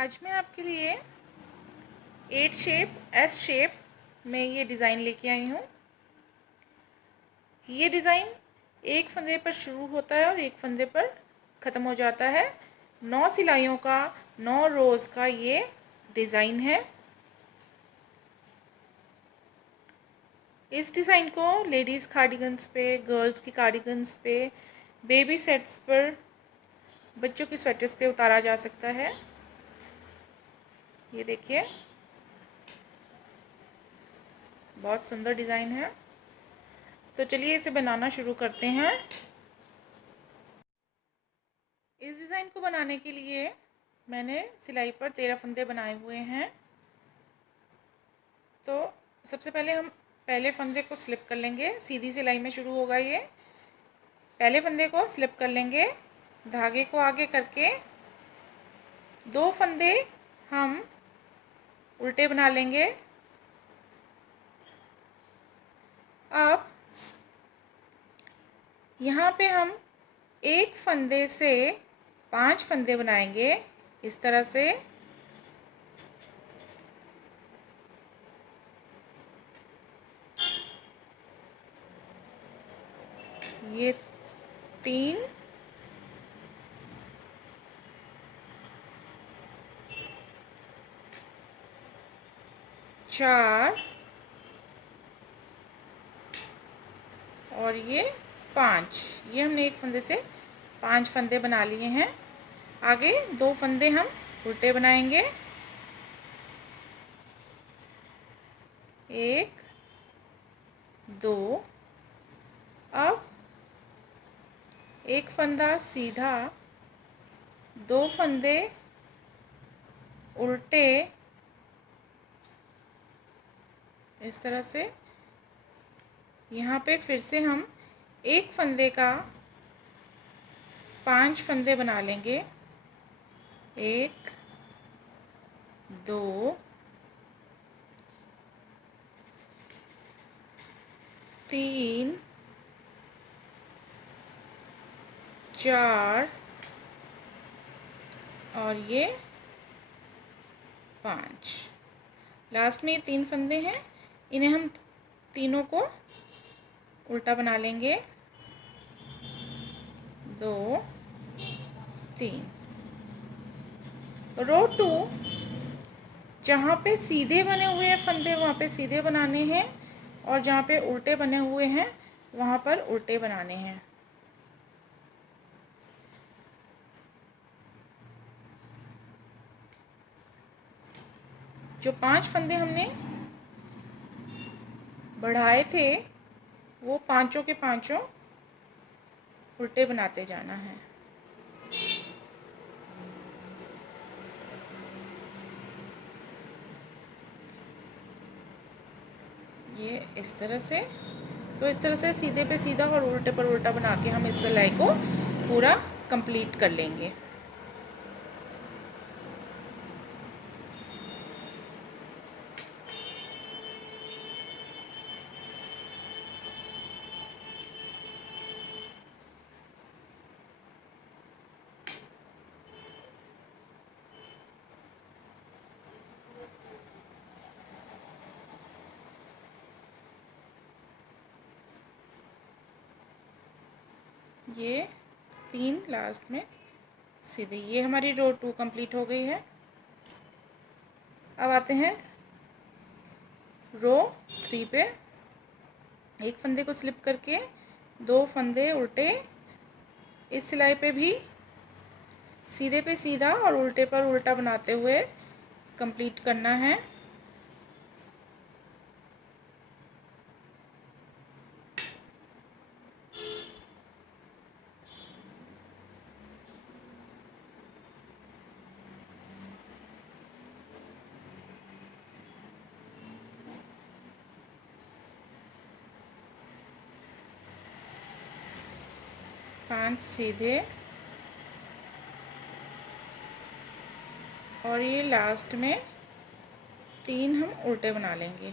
आज मैं आपके लिए 8 शेप एस शेप में ये डिज़ाइन लेके आई हूँ। ये डिज़ाइन एक फंदे पर शुरू होता है और एक फंदे पर ख़त्म हो जाता है। 9 सिलाइयों का 9 रोज़ का ये डिज़ाइन है। इस डिज़ाइन को लेडीज़ कार्डिगन्स पे, गर्ल्स की कार्डिगन्स पे, बेबी सेट्स पर, बच्चों की स्वेटर्स पे उतारा जा सकता है। ये देखिए, बहुत सुंदर डिज़ाइन है। तो चलिए इसे बनाना शुरू करते हैं। इस डिज़ाइन को बनाने के लिए मैंने सिलाई पर 13 फंदे बनाए हुए हैं। तो सबसे पहले हम पहले फंदे को स्लिप कर लेंगे। सीधी सिलाई में शुरू होगा ये। पहले फंदे को स्लिप कर लेंगे, धागे को आगे करके 2 फंदे हम उल्टे बना लेंगे। अब यहाँ पे हम एक फंदे से 5 फंदे बनाएंगे इस तरह से। ये 3, 4 और ये 5। ये हमने एक फंदे से 5 फंदे बना लिए हैं। आगे 2 फंदे हम उल्टे बनाएंगे। 1, 2। अब एक फंदा सीधा, 2 फंदे उल्टे, इस तरह से। यहाँ पे फिर से हम एक फंदे का 5 फंदे बना लेंगे। 1, 2, 3, 4 और ये 5। लास्ट में ये 3 फंदे हैं, इन्हें हम तीनों को उल्टा बना लेंगे। 2, 3। रो 2 जहाँ पे सीधे बने हुए हैं फंदे वहाँ पे सीधे बनाने हैं, और जहाँ पे उल्टे बने हुए हैं वहाँ पर उल्टे बनाने हैं। जो 5 फंदे हमने बढ़ाए थे वो पांचों के पांचों उल्टे बनाते जाना है। ये इस तरह से। तो इस तरह से सीधे पे सीधा और उल्टे पर उल्टा बना के हम इस सिलाई को पूरा कंप्लीट कर लेंगे। ये 3 लास्ट में सीधे। ये हमारी रो 2 कंप्लीट हो गई है। अब आते हैं रो 3 पे। एक फंदे को स्लिप करके 2 फंदे उल्टे। इस सिलाई पे भी सीधे पे सीधा और उल्टे पर उल्टा बनाते हुए कंप्लीट करना है। पांच सीधे और ये लास्ट में 3 हम उल्टे बना लेंगे।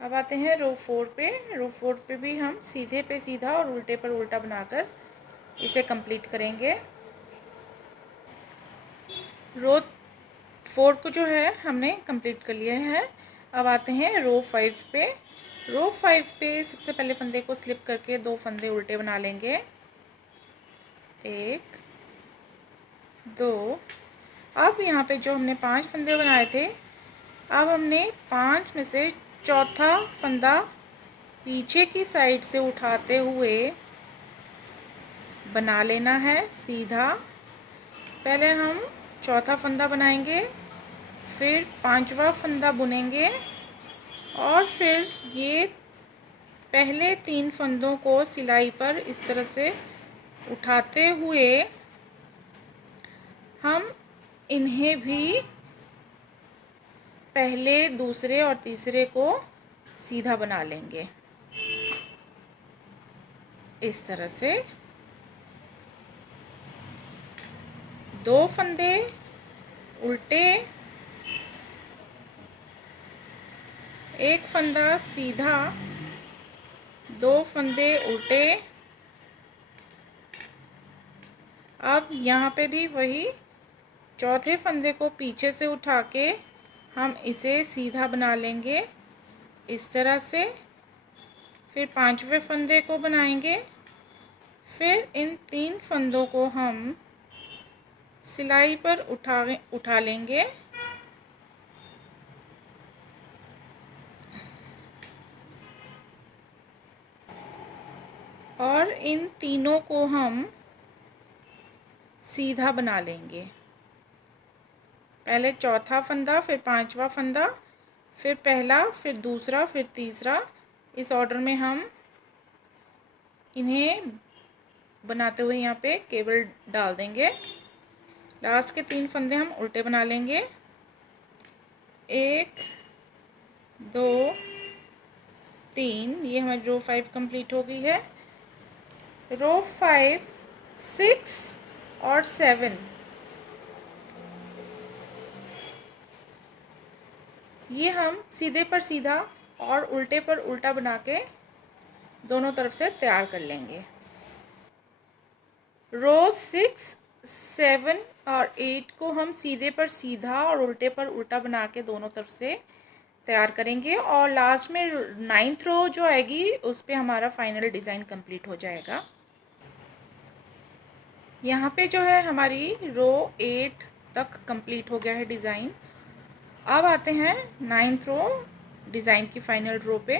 अब अब आते हैं रो 4 पे। रो 4 पे भी हम सीधे पे सीधा और उल्टे पर उल्टा बनाकर इसे कंप्लीट करेंगे। रो 4 को जो है हमने कंप्लीट कर लिया है। अब आते हैं रो 5 पे। रो 5 पे सबसे पहले फंदे को स्लिप करके 2 फंदे उल्टे बना लेंगे। 1 2। अब यहाँ पे जो हमने 5 फंदे बनाए थे, अब हमने 5 में से चौथा फंदा पीछे की साइड से उठाते हुए बना लेना है सीधा। पहले हम चौथा फंदा बनाएंगे, फिर 5वां फंदा बुनेंगे और फिर ये पहले 3 फंदों को सिलाई पर इस तरह से उठाते हुए हम इन्हें भी पहले, दूसरे और तीसरे को सीधा बना लेंगे इस तरह से। 2 फंदे उल्टे, 1 फंदा सीधा, 2 फंदे उल्टे। अब यहाँ पे भी वही चौथे फंदे को पीछे से उठा के हम इसे सीधा बना लेंगे इस तरह से। फिर 5वें फंदे को बनाएंगे, फिर इन 3 फंदों को हम सिलाई पर उठा लेंगे और इन तीनों को हम सीधा बना लेंगे। पहले चौथा फंदा, फिर 5वां फंदा, फिर पहला, फिर दूसरा, फिर तीसरा, इस ऑर्डर में हम इन्हें बनाते हुए यहाँ पे केबल डाल देंगे। लास्ट के 3 फंदे हम उल्टे बना लेंगे। 1 2 3। ये हमारी रो 5 कंप्लीट हो गई है। रो 5 6 और 7 ये हम सीधे पर सीधा और उल्टे पर उल्टा बना के दोनों तरफ से तैयार कर लेंगे। रो 6 7 और 8 को हम सीधे पर सीधा और उल्टे पर उल्टा बना के दोनों तरफ से तैयार करेंगे और लास्ट में 9th रो जो आएगी उस पे हमारा फाइनल डिज़ाइन कंप्लीट हो जाएगा। यहाँ पे जो है हमारी रो 8 तक कंप्लीट हो गया है डिज़ाइन। अब आते हैं 9th रो डिज़ाइन की फाइनल रो पे।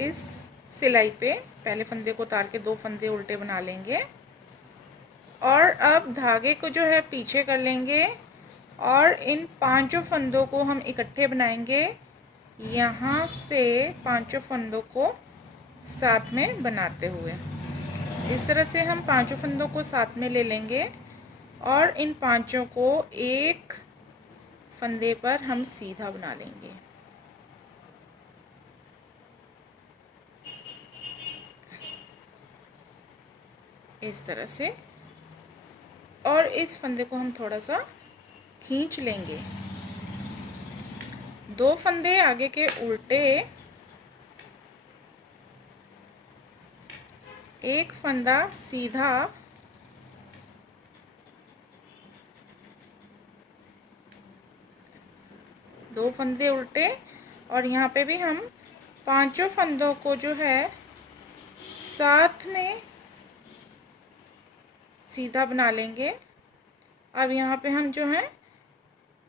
इस सिलाई पे पहले फंदे को उतार के 2 फंदे उल्टे बना लेंगे और अब धागे को जो है पीछे कर लेंगे और इन 5 फंदों को हम इकट्ठे बनाएंगे। यहाँ से 5 फंदों को साथ में बनाते हुए इस तरह से हम 5 फंदों को साथ में ले लेंगे और इन 5 को एक फंदे पर हम सीधा बना लेंगे। इस तरह से और इस फंदे को हम थोड़ा सा खींच लेंगे। 2 फंदे आगे के उल्टे, 1 फंदा सीधा, 2 फंदे उल्टे और यहाँ पे भी हम 5 फंदों को जो है साथ में सीधा बना लेंगे। अब यहाँ पे हम जो है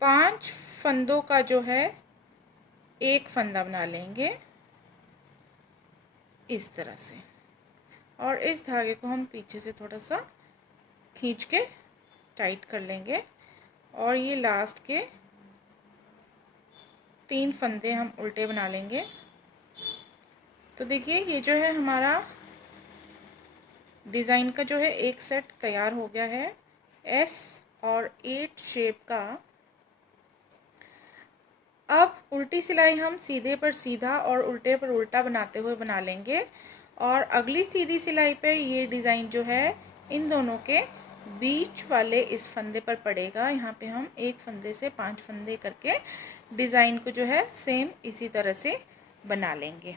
5 फंदों का जो है एक फंदा बना लेंगे इस तरह से और इस धागे को हम पीछे से थोड़ा सा खींच के टाइट कर लेंगे और ये लास्ट के 3 फंदे हम उल्टे बना लेंगे। तो देखिए ये जो है हमारा डिज़ाइन का जो है एक सेट तैयार हो गया है S और 8 शेप का। अब उल्टी सिलाई हम सीधे पर सीधा और उल्टे पर उल्टा बनाते हुए बना लेंगे और अगली सीधी सिलाई पे ये डिज़ाइन जो है इन दोनों के बीच वाले इस फंदे पर पड़ेगा। यहाँ पे हम एक फंदे से 5 फंदे करके डिज़ाइन को जो है सेम इसी तरह से बना लेंगे।